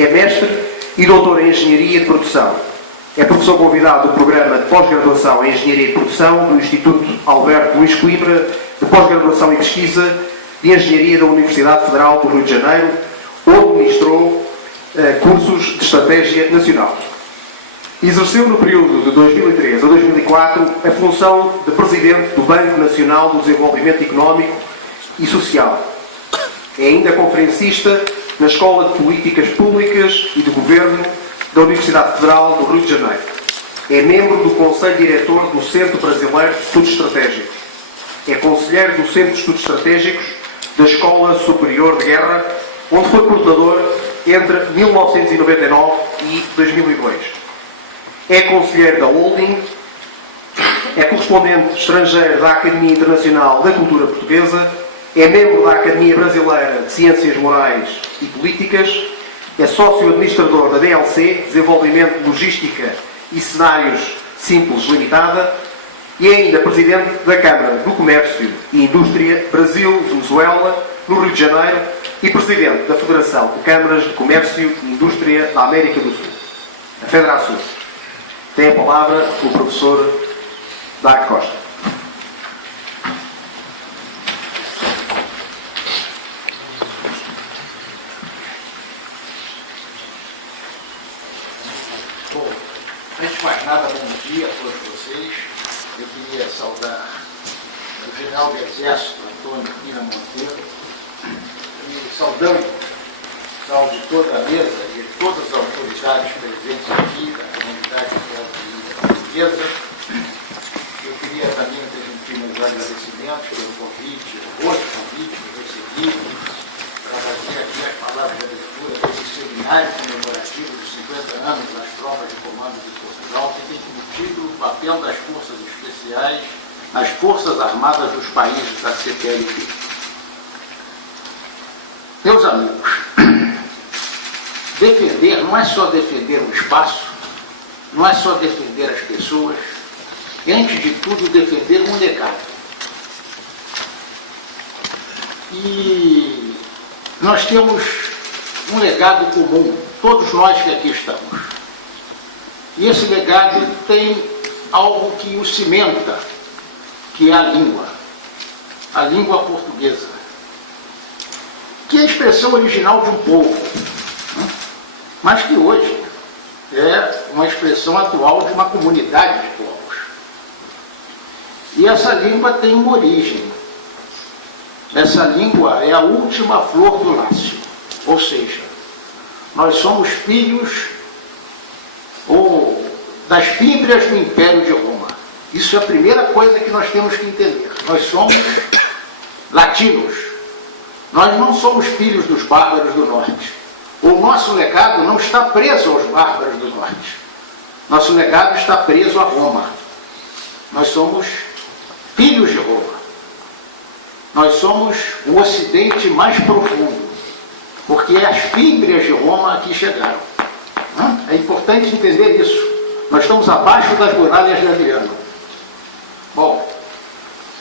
É mestre e doutor em Engenharia de Produção. É professor convidado do programa de pós-graduação em Engenharia de Produção do Instituto Alberto Luís Coimbra, de pós-graduação e pesquisa de Engenharia da Universidade Federal do Rio de Janeiro, onde ministrou cursos de Estratégia Nacional. Exerceu no período de 2003 a 2004 a função de Presidente do Banco Nacional do Desenvolvimento Económico e Social. É ainda conferencista na Escola de Políticas Públicas e de Governo da Universidade Federal do Rio de Janeiro. É membro do Conselho Diretor do Centro Brasileiro de Estudos Estratégicos. É conselheiro do Centro de Estudos Estratégicos da Escola Superior de Guerra, onde foi coordenador entre 1999 e 2002. É conselheiro da Holding, é correspondente estrangeiro da Academia Internacional da Cultura Portuguesa, é membro da Academia Brasileira de Ciências Morais e Políticas, é sócio-administrador da DLC, Desenvolvimento, Logística e Cenários Simples Limitada, e é ainda presidente da Câmara do Comércio e Indústria Brasil-Venezuela, no Rio de Janeiro, e presidente da Federação de Câmaras de Comércio e Indústria da América do Sul, a Federação. Tem a palavra o professor Dac Costa. Bom, antes de mais nada, bom dia a todos vocês. Eu queria saudar o general do Exército, Antônio Pina Monteiro, e saudando de toda a mesa e de todas as autoridades presentes aqui, da comunidade portuguesa. Eu queria também transmitir meus agradecimentos pelo convite, outro convite que eu recebi, para fazer aqui as palavras de abertura desse seminário comemorativo dos 50 anos das tropas de comando de Portugal, que tem como título o papel das forças especiais nas Forças Armadas dos países da CPLP. Meus amigos, defender não é só defender o espaço, não é só defender as pessoas, e antes de tudo defender um legado. E nós temos um legado comum, todos nós que aqui estamos. E esse legado tem algo que o cimenta, que é a língua portuguesa, que é a expressão original de um povo, mas que hoje é uma expressão atual de uma comunidade de povos. E essa língua tem uma origem. Essa língua é a última flor do lácio, ou seja, nós somos filhos das fímbrias do Império de Roma. Isso é a primeira coisa que nós temos que entender. Nós somos latinos. Nós não somos filhos dos bárbaros do norte. O nosso legado não está preso aos bárbaros do norte. Nosso legado está preso a Roma. Nós somos filhos de Roma. Nós somos o ocidente mais profundo, porque as fímbrias de Roma aqui chegaram. É importante entender isso. Nós estamos abaixo das muralhas de Adriano. Bom,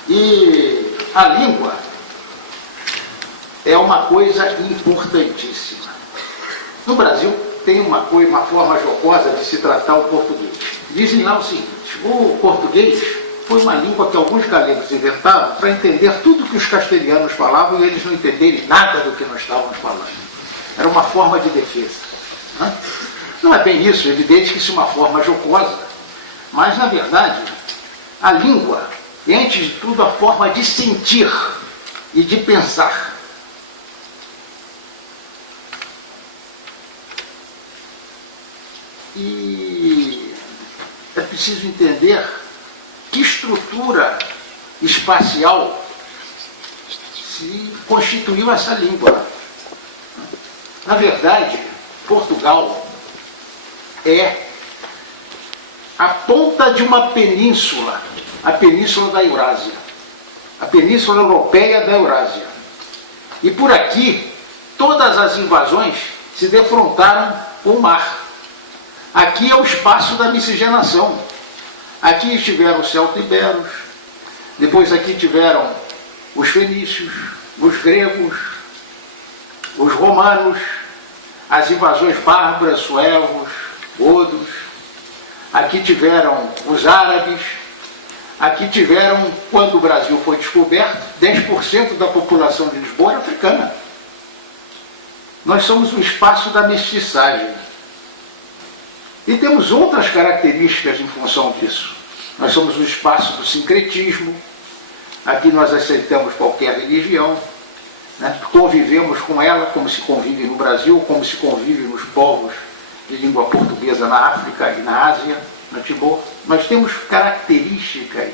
e a língua é uma coisa importantíssima. No Brasil tem uma forma jocosa de se tratar o português. Dizem lá o seguinte: o português foi uma língua que alguns galegos inventaram para entender tudo que os castelhanos falavam e eles não entenderem nada do que nós estávamos falando. Era uma forma de defesa. Não é bem isso, é evidente que isso é uma forma jocosa, mas na verdade a língua é, antes de tudo, a forma de sentir e de pensar. E é preciso entender que estrutura espacial se constituiu essa língua. Na verdade, Portugal é a ponta de uma península, a península da Eurásia, a península europeia da Eurásia. E por aqui, todas as invasões se defrontaram com o mar. Aqui é o espaço da miscigenação. Aqui estiveram os celto-iberos, depois aqui tiveram os fenícios, os gregos, os romanos, as invasões bárbaras, suevos, godos, aqui tiveram os árabes, aqui tiveram, quando o Brasil foi descoberto, 10% da população de Lisboa era africana. Nós somos um espaço da mestiçagem. E temos outras características em função disso. Nós somos um espaço do sincretismo. Aqui nós aceitamos qualquer religião, né? Convivemos com ela como se convive no Brasil, como se convive nos povos de língua portuguesa na África e na Ásia, no Timor. Nós temos características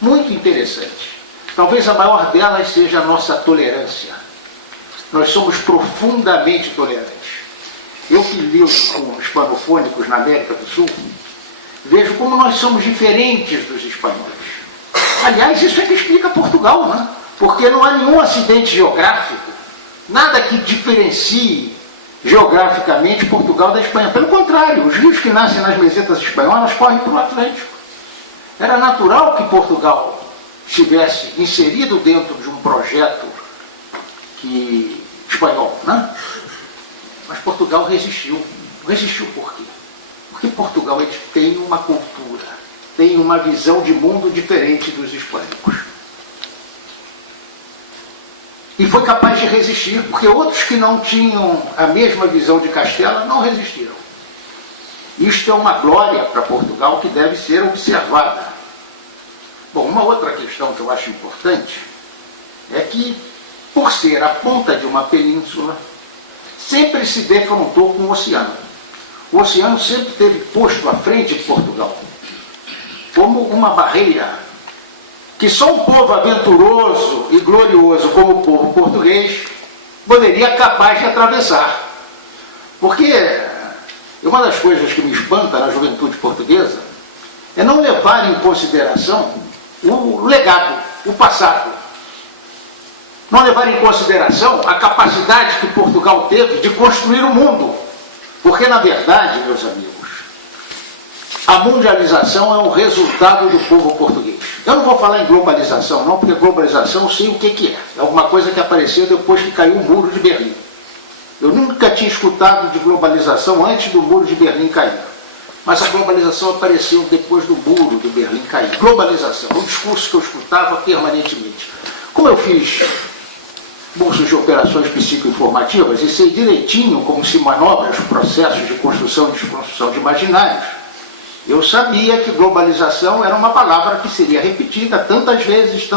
muito interessantes. Talvez a maior delas seja a nossa tolerância. Nós somos profundamente tolerantes. Eu que lido com hispanofônicos na América do Sul, vejo como nós somos diferentes dos espanhóis. Aliás, isso é que explica Portugal, né? Porque não há nenhum acidente geográfico, nada que diferencie geograficamente Portugal da Espanha. Pelo contrário, os rios que nascem nas mesetas espanholas correm para o Atlântico. Era natural que Portugal estivesse inserido dentro de um projeto espanhol, né? Mas Portugal resistiu. Resistiu por quê? Porque Portugal tem uma cultura, tem uma visão de mundo diferente dos hispânicos. E foi capaz de resistir, porque outros que não tinham a mesma visão de Castela não resistiram. Isto é uma glória para Portugal que deve ser observada. Bom, uma outra questão que eu acho importante é que, por ser a ponta de uma península, sempre se defrontou com o oceano. O oceano sempre esteve posto à frente de Portugal, como uma barreira que só um povo aventuroso e glorioso como o povo português poderia capaz de atravessar. Porque uma das coisas que me espanta na juventude portuguesa é não levar em consideração o legado, o passado. Não levar em consideração a capacidade que Portugal teve de construir o mundo. Porque, na verdade, meus amigos, a mundialização é um resultado do povo português. Eu não vou falar em globalização, não, porque globalização eu sei o que é. É alguma coisa que apareceu depois que caiu o muro de Berlim. Eu nunca tinha escutado de globalização antes do muro de Berlim cair. Mas a globalização apareceu depois do muro de Berlim cair. Globalização, um discurso que eu escutava permanentemente. Como eu fiz cursos de operações psicoinformativas e sei direitinho como se manobra os processos de construção e desconstrução de imaginários, eu sabia que globalização era uma palavra que seria repetida tantas vezes,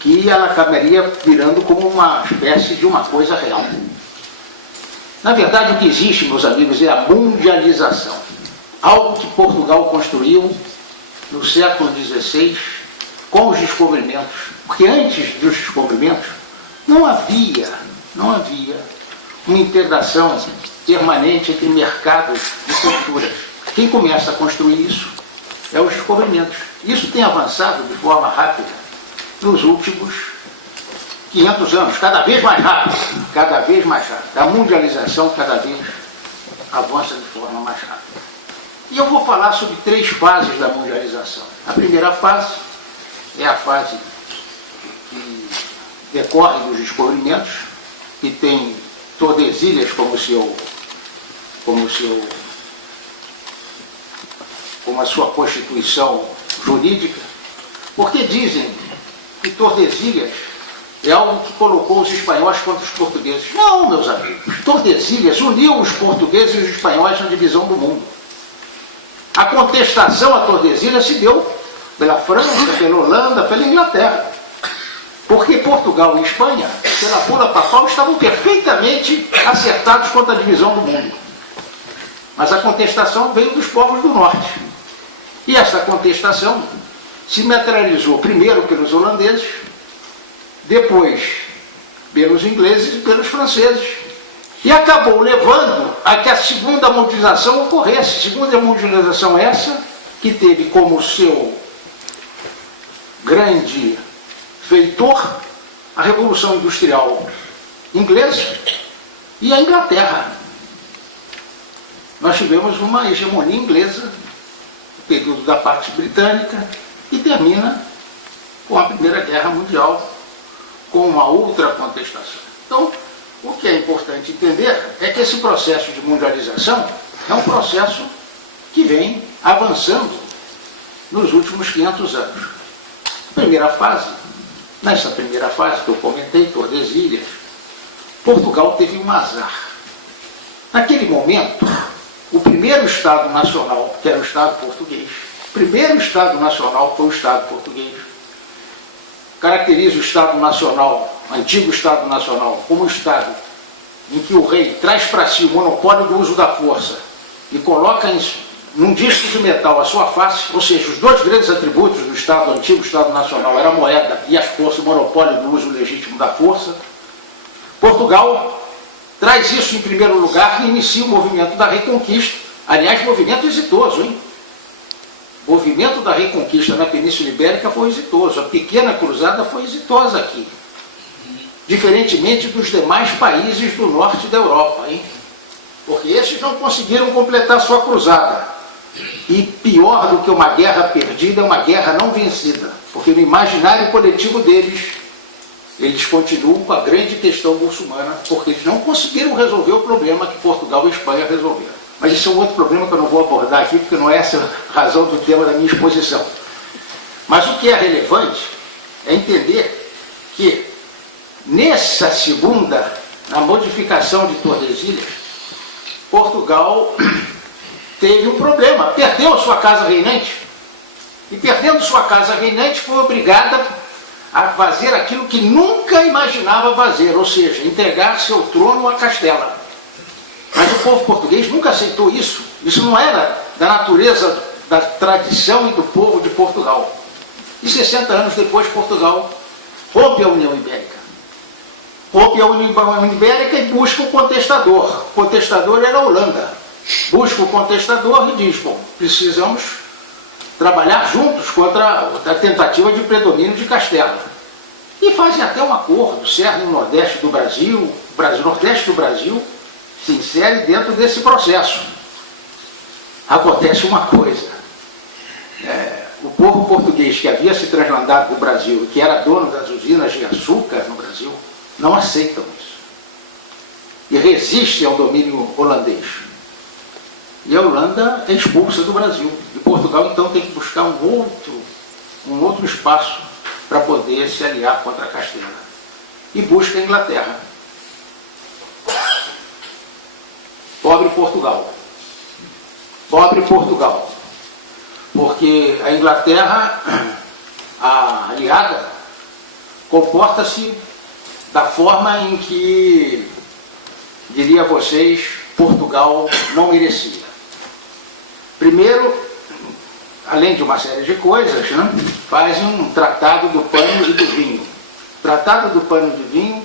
que ela acabaria virando como uma espécie de uma coisa real. Na verdade, o que existe, meus amigos, é a mundialização. Algo que Portugal construiu no século XVI com os descobrimentos. Porque antes dos descobrimentos não havia uma integração permanente entre mercados e culturas. Quem começa a construir isso é os descobrimentos. Isso tem avançado de forma rápida nos últimos 500 anos, cada vez mais rápido. A mundialização cada vez avança de forma mais rápida. E eu vou falar sobre 3 fases da mundialização. A primeira fase é a fase que decorre dos descobrimentos, que tem Tordesilhas como a sua constituição jurídica, porque dizem que Tordesilhas é algo que colocou os espanhóis contra os portugueses. Não, meus amigos, Tordesilhas uniu os portugueses e os espanhóis na divisão do mundo. A contestação a Tordesilhas se deu pela França, pela Holanda, pela Inglaterra. Porque Portugal e Espanha, pela bula papal, estavam perfeitamente acertados quanto à divisão do mundo. Mas a contestação veio dos povos do norte. E essa contestação se materializou primeiro pelos holandeses, depois pelos ingleses e pelos franceses. E acabou levando a que a segunda mundialização ocorresse. Segunda mundialização essa, que teve como seu grande feitor a Revolução Industrial inglesa e a Inglaterra. Nós tivemos uma hegemonia inglesa no período da Pax Britânica e termina com a Primeira Guerra Mundial, com uma outra contestação. Então, o que é importante entender é que esse processo de mundialização é um processo que vem avançando nos últimos 500 anos. Nessa primeira fase que eu comentei, Tordesilhas, Portugal teve um azar. Naquele momento, o primeiro Estado nacional, que era o Estado português, o primeiro Estado nacional foi o Estado português. Caracteriza o Estado nacional, o antigo Estado nacional, como um Estado em que o rei traz para si o monopólio do uso da força e coloca num disco de metal a sua face, ou seja, os dois grandes atributos do Estado, do antigo Estado nacional, era a moeda e as forças, o monopólio do uso legítimo da força. Portugal traz isso em primeiro lugar e inicia o movimento da Reconquista. Aliás, movimento exitoso, hein? O movimento da Reconquista na Península Ibérica foi exitoso. A pequena cruzada foi exitosa aqui. Diferentemente dos demais países do norte da Europa, hein? Porque esses não conseguiram completar sua cruzada. E pior do que uma guerra perdida é uma guerra não vencida. Porque no imaginário coletivo deles, eles continuam com a grande questão muçulmana, porque eles não conseguiram resolver o problema que Portugal e Espanha resolveram. Mas isso é um outro problema que eu não vou abordar aqui, porque não é essa a razão do tema da minha exposição. Mas o que é relevante é entender que nessa segunda, na modificação de Tordesilhas, Portugal teve um problema, perdeu sua casa reinante. E perdendo sua casa reinante, foi obrigada a fazer aquilo que nunca imaginava fazer, ou seja, entregar seu trono a Castela. Mas o povo português nunca aceitou isso. Isso não era da natureza, da tradição e do povo de Portugal. E 60 anos depois, Portugal rompe a União Ibérica. Rompe a União Ibérica e busca o contestador. O contestador era a Holanda. Busca o contestador e diz, bom, precisamos trabalhar juntos contra a tentativa de predomínio de Castela. E fazem até um acordo, certo? No Nordeste do Brasil, Nordeste do Brasil se insere dentro desse processo. Acontece uma coisa. O povo português que havia se trasladado do Brasil e que era dono das usinas de açúcar no Brasil, não aceitam isso. E resiste ao domínio holandês. E a Holanda é expulsa do Brasil. E Portugal, então, tem que buscar um outro espaço para poder se aliar contra a Castela. E busca a Inglaterra. Pobre Portugal. Pobre Portugal. Porque a Inglaterra, a aliada, comporta-se da forma em que, diria a vocês, Portugal não merecia. Primeiro, além de uma série de coisas, né, fazem um tratado do pano e do vinho. O tratado do pano e do vinho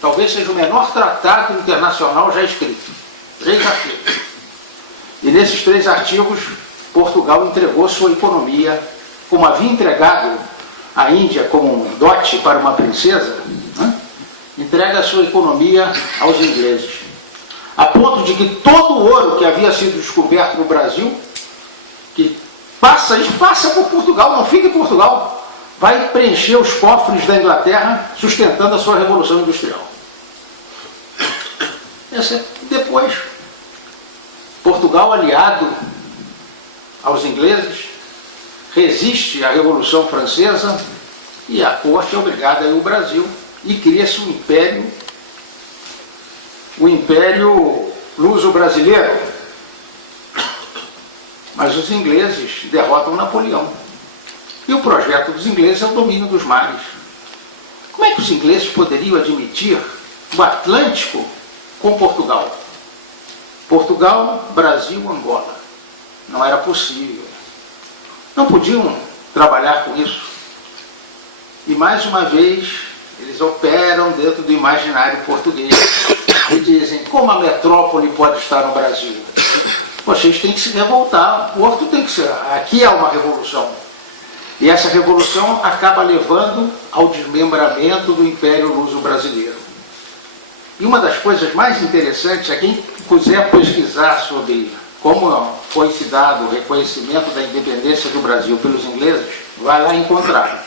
talvez seja o menor tratado internacional já escrito. 3 artigos. E nesses 3 artigos, Portugal entregou sua economia, como havia entregado a Índia como um dote para uma princesa, né, entrega a sua economia aos ingleses. A ponto de que todo o ouro que havia sido descoberto no Brasil, que passa por Portugal, não fica em Portugal, vai preencher os cofres da Inglaterra, sustentando a sua Revolução Industrial. Depois, Portugal, aliado aos ingleses, resiste à Revolução Francesa e a corte é obrigada a ir ao Brasil e cria-se um império, o Império Luso-Brasileiro. Mas os ingleses derrotam Napoleão. E o projeto dos ingleses é o domínio dos mares. Como é que os ingleses poderiam admitir o Atlântico com Portugal? Portugal, Brasil, Angola. Não era possível. Não podiam trabalhar com isso. E mais uma vez, eles operam dentro do imaginário português e dizem, como a metrópole pode estar no Brasil? Vocês têm que se revoltar, o Porto tem que ser. Aqui há uma revolução. E essa revolução acaba levando ao desmembramento do Império Luso-Brasileiro. E uma das coisas mais interessantes é quem quiser pesquisar sobre como foi se dado o reconhecimento da independência do Brasil pelos ingleses, vai lá encontrar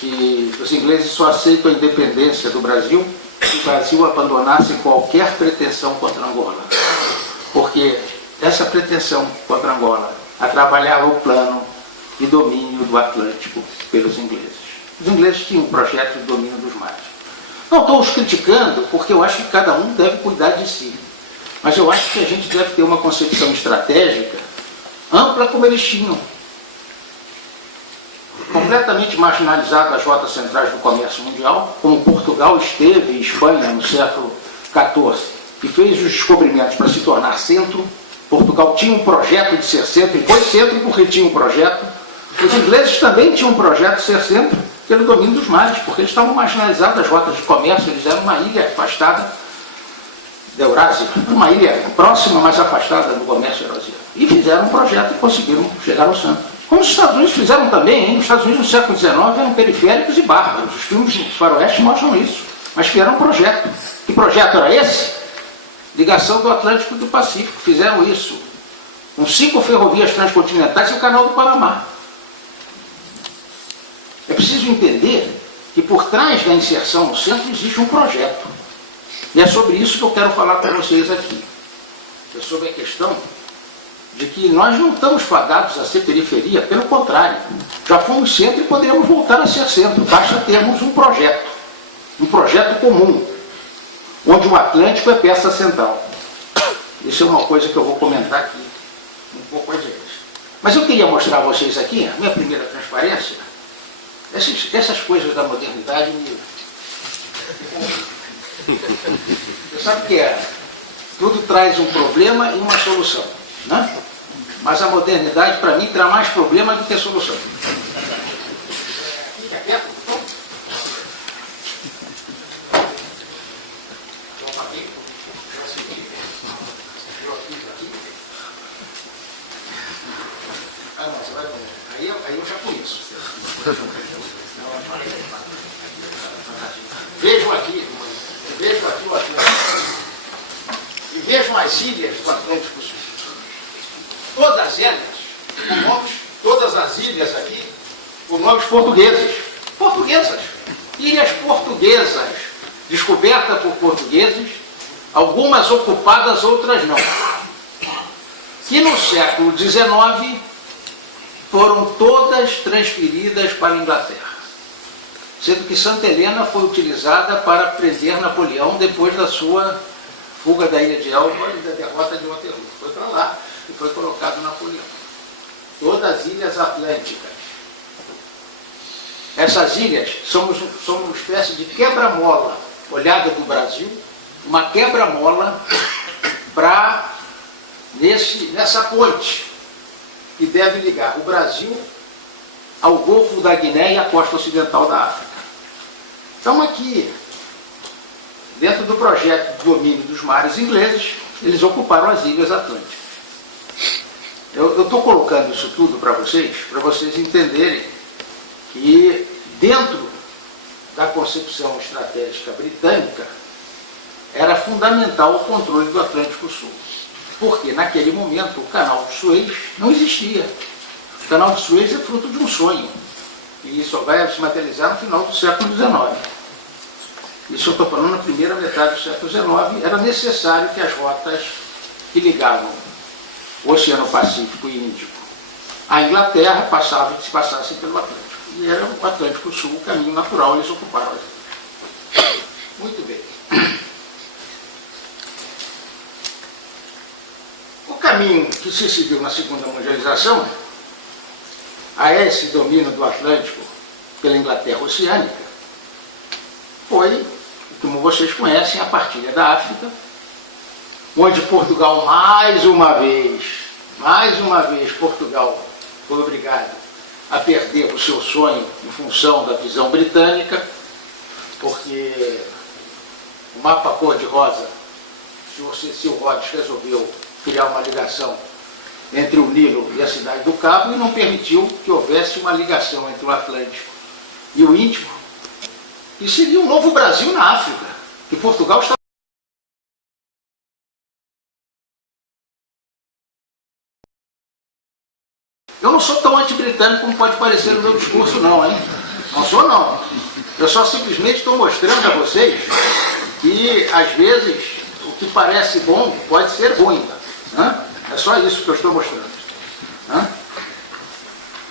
que os ingleses só aceitam a independência do Brasil que o Brasil abandonasse qualquer pretensão contra Angola, porque essa pretensão contra Angola atrapalhava o plano de domínio do Atlântico pelos ingleses. Os ingleses tinham um projeto de domínio dos mares. Não estou os criticando, porque eu acho que cada um deve cuidar de si. Mas eu acho que a gente deve ter uma concepção estratégica ampla como eles tinham. Completamente marginalizado as rotas centrais do comércio mundial, como Portugal esteve e Espanha no século XIV, e fez os descobrimentos para se tornar centro. Portugal tinha um projeto de ser centro, e foi centro porque tinha um projeto. Os ingleses também tinham um projeto de ser centro pelo domínio dos mares, porque eles estavam marginalizados das rotas de comércio, eles eram uma ilha afastada da Eurásia, uma ilha próxima, mas afastada do comércio eurasiano. E fizeram um projeto e conseguiram chegar ao centro. Como os Estados Unidos fizeram também, hein? Os Estados Unidos no século XIX eram periféricos e bárbaros. Os filmes de faroeste mostram isso. Mas fizeram um projeto. Que projeto era esse? Ligação do Atlântico e do Pacífico. Fizeram isso com 5 ferrovias transcontinentais e o Canal do Panamá. É preciso entender que por trás da inserção no centro existe um projeto. E é sobre isso que eu quero falar para vocês aqui. É sobre a questão de que nós não estamos fadados a ser periferia, pelo contrário. Já fomos centro e poderemos voltar a ser centro. Basta termos um projeto comum, onde o Atlântico é peça central. Isso é uma coisa que eu vou comentar aqui um pouco adiante. Mas eu queria mostrar a vocês aqui, a minha primeira transparência, essas coisas da modernidade me... Você sabe o que é? Tudo traz um problema e uma solução, né? Mas a modernidade, para mim, traz mais problema do que solução. Fica quieto. Ah, não, você vai comer. Aí eu já conheço. Vejam aqui o Atlântico. E vejam as ilhas do Atlântico Sul. Todas elas, com nomes, todas as ilhas aqui, com nomes portugueses. Portuguesas. Ilhas portuguesas, descobertas por portugueses, algumas ocupadas, outras não. Que no século XIX foram todas transferidas para a Inglaterra. Sendo que Santa Helena foi utilizada para prender Napoleão depois da sua fuga da ilha de Elba e da derrota de Waterloo. Foi para lá e foi colocado Napoleão. Todas as ilhas atlânticas. Essas ilhas são uma espécie de quebra-mola, olhada do Brasil, uma quebra-mola para nessa ponte que deve ligar o Brasil ao Golfo da Guiné e à costa ocidental da África. Então aqui, dentro do projeto de domínio dos mares ingleses, eles ocuparam as ilhas atlânticas. Eu estou colocando isso tudo para vocês entenderem que dentro da concepção estratégica britânica era fundamental o controle do Atlântico Sul. Porque naquele momento o canal de Suez não existia. O canal de Suez é fruto de um sonho. E isso vai se materializar no final do século XIX. Isso eu estou falando na primeira metade do século XIX. Era necessário que as rotas que ligavam o Oceano Pacífico e Índico à Inglaterra passassem pelo Atlântico. E era o Atlântico Sul, o caminho natural, eles ocuparam ali. Muito bem. O caminho que se seguiu na Segunda Mundialização, a esse domínio do Atlântico pela Inglaterra Oceânica, foi, como vocês conhecem, a partilha da África, onde Portugal, mais uma vez, Portugal foi obrigado a perder o seu sonho em função da visão britânica, porque o mapa cor-de-rosa, o senhor Cecil Rhodes resolveu criar uma ligação entre o Nilo e a cidade do Cabo e não permitiu que houvesse uma ligação entre o Atlântico e o Índico, e seria um novo Brasil na África, que Portugal está... Eu não sou tão anti-britânico como pode parecer no meu discurso, não, hein? Não sou, não. Eu só simplesmente estou mostrando a vocês E, às vezes, o que parece bom pode ser ruim. Né? É só isso que eu estou mostrando. Né?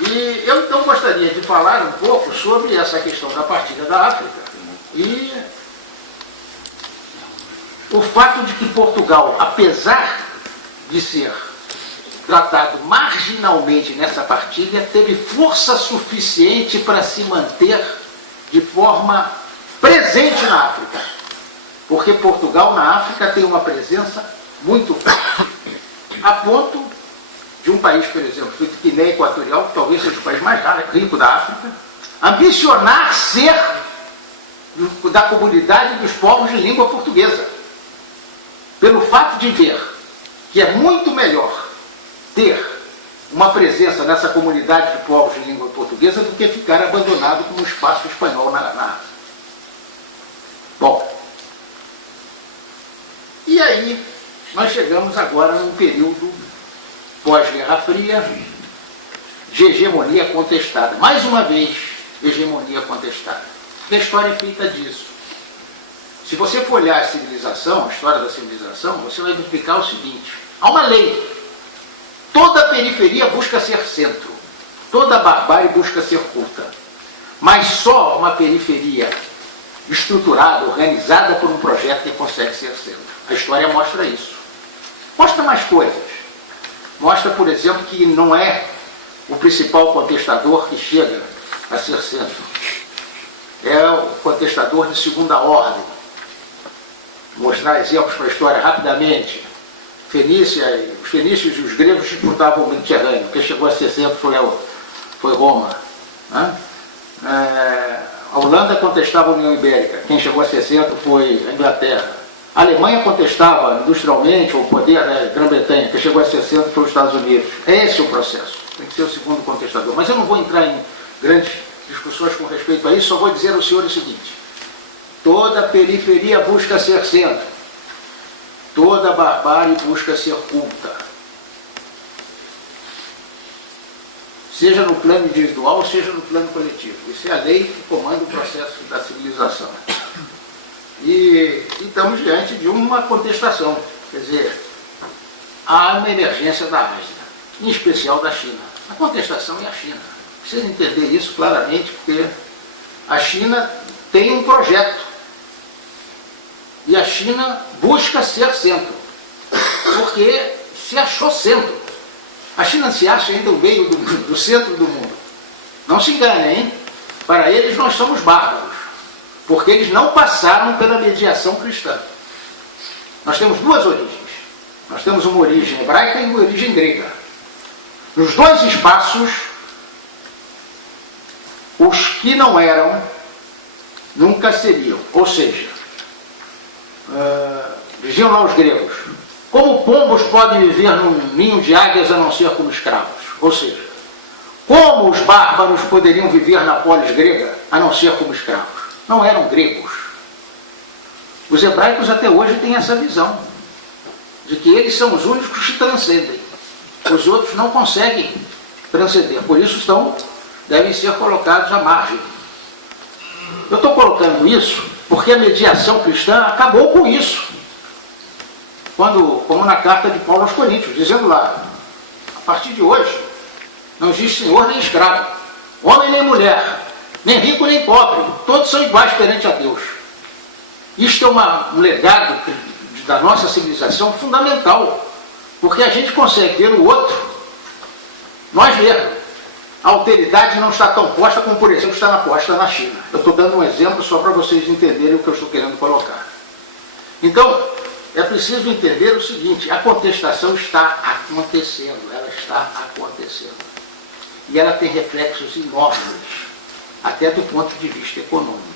E eu, então, gostaria de falar um pouco sobre essa questão da partilha da África e o fato de que Portugal, apesar de ser tratado marginalmente nessa partilha, teve força suficiente para se manter de forma presente na África. Porque Portugal na África tem uma presença muito forte. A ponto de um país, por exemplo, feito Guiné Equatorial, que talvez seja o país mais rico da África, ambicionar ser da comunidade dos povos de língua portuguesa. Pelo fato de ver que é muito melhor ter uma presença nessa comunidade de povos de língua portuguesa do que ficar abandonado como um espaço espanhol na África. Bom, e aí nós chegamos agora num período pós-Guerra Fria de hegemonia contestada. Mais uma vez, hegemonia contestada. A história é feita disso. Se você for olhar a civilização, a história da civilização, você vai verificar o seguinte: há uma lei. Toda periferia busca ser centro. Toda barbárie busca ser culta. Mas só uma periferia estruturada, organizada por um projeto que consegue ser centro. A história mostra isso. Mostra mais coisas. Mostra, por exemplo, que não é o principal contestador que chega a ser centro. É o contestador de segunda ordem. Mostrar exemplos para a história rapidamente. Os fenícios e os gregos disputavam o Mediterrâneo. Quem chegou a ser centro foi Roma. Né? A Holanda contestava a União Ibérica. Quem chegou a ser centro foi a Inglaterra. A Alemanha contestava industrialmente o poder da Grã-Bretanha. Quem chegou a ser centro foi os Estados Unidos. Esse é o processo. Tem que ser o segundo contestador. Mas eu não vou entrar em grandes discussões com respeito a isso, só vou dizer ao senhor o seguinte: toda periferia busca ser centro. Toda barbárie busca ser culta. Seja no plano individual, seja no plano coletivo. Isso é a lei que comanda o processo da civilização. E estamos diante de uma contestação. Quer dizer, há uma emergência da Ásia, em especial da China. A contestação é a China. Precisa entender isso claramente, porque a China tem um projeto. E a China busca ser centro, porque se achou centro. A China se acha ainda o meio do centro do mundo. Não se enganem, hein? Para eles nós somos bárbaros, porque eles não passaram pela mediação cristã. Nós temos duas origens. Nós temos uma origem hebraica e uma origem grega. Nos dois espaços, os que não eram, nunca seriam. Ou seja, diziam lá os gregos: como pombos podem viver num ninho de águias a não ser como escravos? Ou seja, como os bárbaros poderiam viver na polis grega a não ser como escravos? Não eram gregos. Os hebraicos até hoje têm essa visão de que eles são os únicos que transcendem. Os outros não conseguem transcender. Por isso devem ser colocados à margem. Eu estou colocando isso porque a mediação cristã acabou com isso. Como na carta de Paulo aos Coríntios, dizendo lá: a partir de hoje, não existe senhor nem escravo, homem nem mulher, nem rico nem pobre, todos são iguais perante a Deus. Isto é um legado da nossa civilização fundamental, porque a gente consegue ver no outro, nós mesmos. A alteridade não está tão posta como, por exemplo, está posta na China. Eu estou dando um exemplo só para vocês entenderem o que eu estou querendo colocar. Então, é preciso entender o seguinte: a contestação está acontecendo, ela está acontecendo. E ela tem reflexos enormes, até do ponto de vista econômico.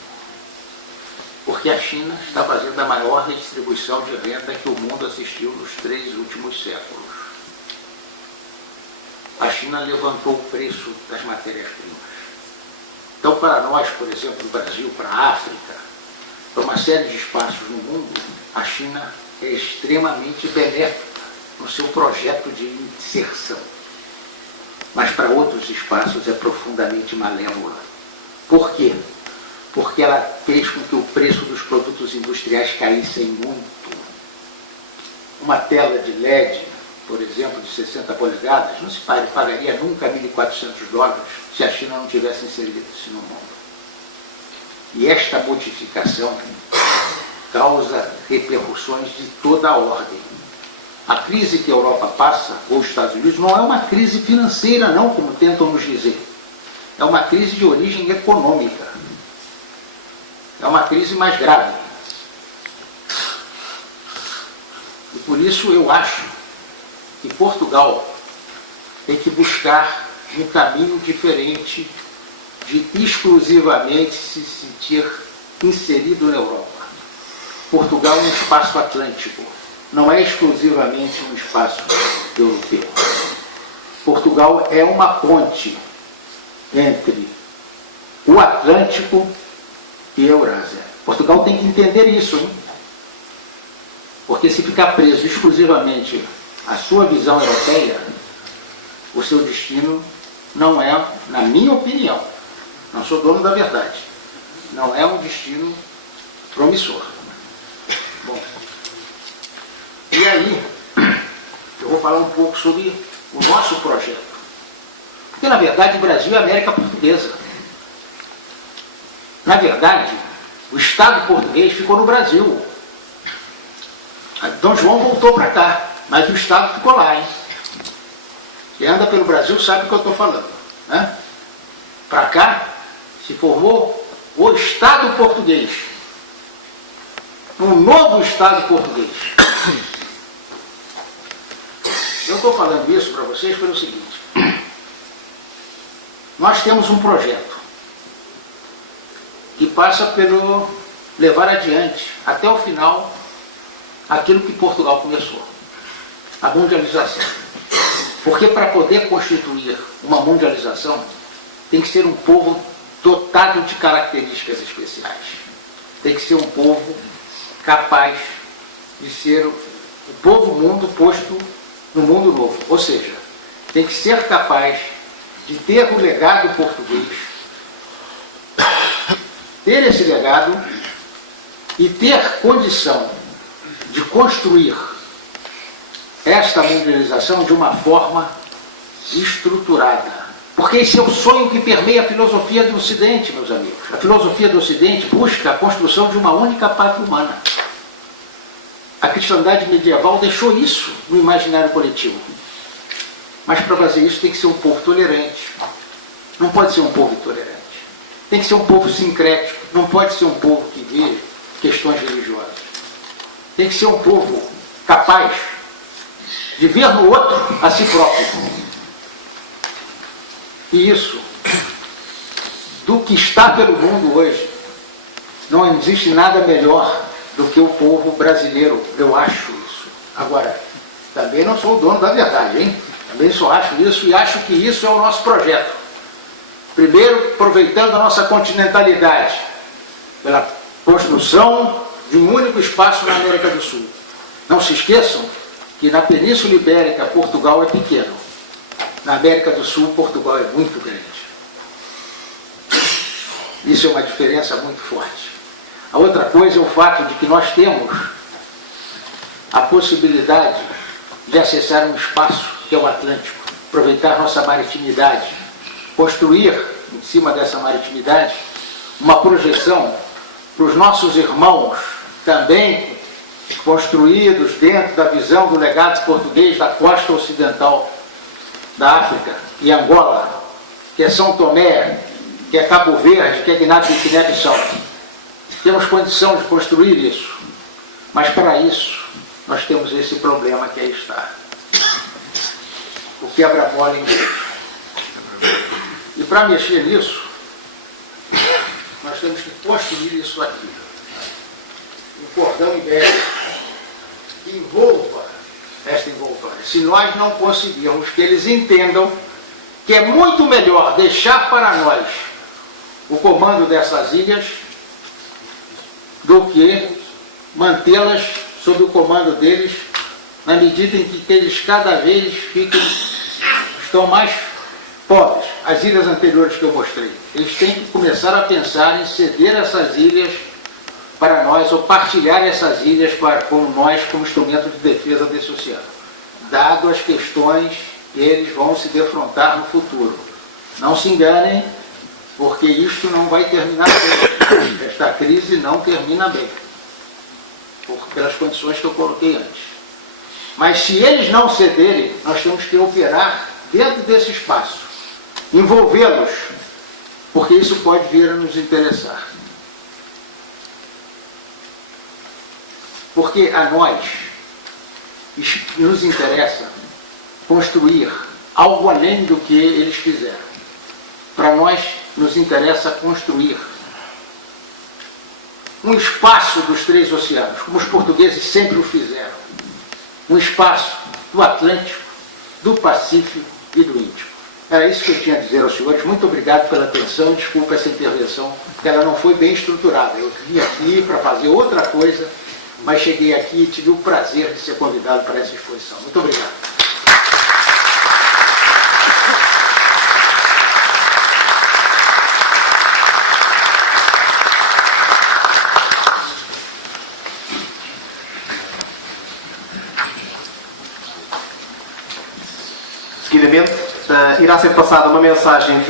Porque a China está fazendo a maior redistribuição de renda que o mundo assistiu nos 3 últimos séculos. A China levantou o preço das matérias-primas. Então, para nós, por exemplo, no Brasil, para a África, para uma série de espaços no mundo, a China é extremamente benéfica no seu projeto de inserção. Mas para outros espaços é profundamente malévola. Por quê? porque ela fez com que o preço dos produtos industriais caísse muito. Uma tela de LED, por exemplo, de 60 polegadas, não se pagaria nunca $1.400 se a China não tivesse inserido-se no mundo. E esta modificação causa repercussões de toda a ordem. A crise que a Europa passa, ou os Estados Unidos, não é uma crise financeira, não, como tentam nos dizer. É uma crise de origem econômica. É uma crise mais grave. E por isso eu acho que Portugal tem que buscar um caminho diferente de exclusivamente se sentir inserido na Europa. Portugal é um espaço atlântico, não é exclusivamente um espaço europeu. Portugal é uma ponte entre o Atlântico e a Eurásia. Portugal tem que entender isso, hein? Porque se ficar preso exclusivamente à sua visão europeia, o seu destino não é, na minha opinião, não sou dono da verdade, não é um destino promissor. Bom, e aí eu vou falar um pouco sobre o nosso projeto. Porque, na verdade, o Brasil é a América Portuguesa. Na verdade, o Estado português ficou no Brasil. Dom João voltou para cá, mas o Estado ficou lá, hein? Quem anda pelo Brasil sabe o que eu estou falando, né? Para cá se formou o Estado português. Um novo Estado português. Eu estou falando isso para vocês pelo seguinte. Nós temos um projeto que passa pelo levar adiante, até o final, aquilo que Portugal começou, a mundialização. Porque para poder constituir uma mundialização, tem que ser um povo dotado de características especiais. Tem que ser um povo capaz de ser o povo mundo posto no mundo novo. Ou seja, tem que ser capaz de ter o legado português, ter esse legado e ter condição de construir esta mundialização de uma forma estruturada. Porque esse é o sonho que permeia a filosofia do Ocidente, meus amigos. A filosofia do Ocidente busca a construção de uma única pátria humana. A cristandade medieval deixou isso no imaginário coletivo. Mas para fazer isso tem que ser um povo tolerante. Não pode ser um povo intolerante. Tem que ser um povo sincrético. Não pode ser um povo que vê questões religiosas. Tem que ser um povo capaz de ver no outro a si próprio. E isso, do que está pelo mundo hoje, não existe nada melhor do que o povo brasileiro. Eu acho isso. Agora, também não sou o dono da verdade, hein? Também só acho isso e acho que isso é o nosso projeto. Primeiro, aproveitando a nossa continentalidade, pela construção de um único espaço na América do Sul. Não se esqueçam que na Península Ibérica, Portugal é pequeno. Na América do Sul, Portugal é muito grande. Isso é uma diferença muito forte. A outra coisa é o fato de que nós temos a possibilidade de acessar um espaço que é o Atlântico, aproveitar nossa maritimidade, construir em cima dessa maritimidade uma projeção para os nossos irmãos também construídos dentro da visão do legado português da costa ocidental da África e Angola, que é São Tomé, que é Cabo Verde, que é Guiné-Bissau. Temos condição de construir isso, mas para isso nós temos esse problema que aí está. O quebra-mola inglês. E para mexer nisso, nós temos que construir isso aqui. Um cordão ibérico que envolva esta envolvância. Se nós não conseguirmos que eles entendam que é muito melhor deixar para nós o comando dessas ilhas do que mantê-las sob o comando deles, na medida em que eles cada vez estão mais pobres, as ilhas anteriores que eu mostrei, eles têm que começar a pensar em ceder essas ilhas para nós, ou partilhar essas ilhas com nós como instrumento de defesa desse oceano, dado as questões que eles vão se defrontar no futuro. Não se enganem, porque isto não vai terminar bem. Esta crise não termina bem, pelas condições que eu coloquei antes. Mas se eles não cederem, nós temos que operar dentro desse espaço, envolvê-los, porque isso pode vir a nos interessar. Porque a nós nos interessa construir algo além do que eles fizeram. Para nós nos interessa construir um espaço dos três oceanos, como os portugueses sempre o fizeram. Um espaço do Atlântico, do Pacífico e do Índico. Era isso que eu tinha a dizer aos senhores. Muito obrigado pela atenção. Desculpa essa intervenção, porque ela não foi bem estruturada. Eu vim aqui para fazer outra coisa, mas cheguei aqui e tive o prazer de ser convidado para essa exposição. Muito obrigado. Seguidamente, irá ser passada uma mensagem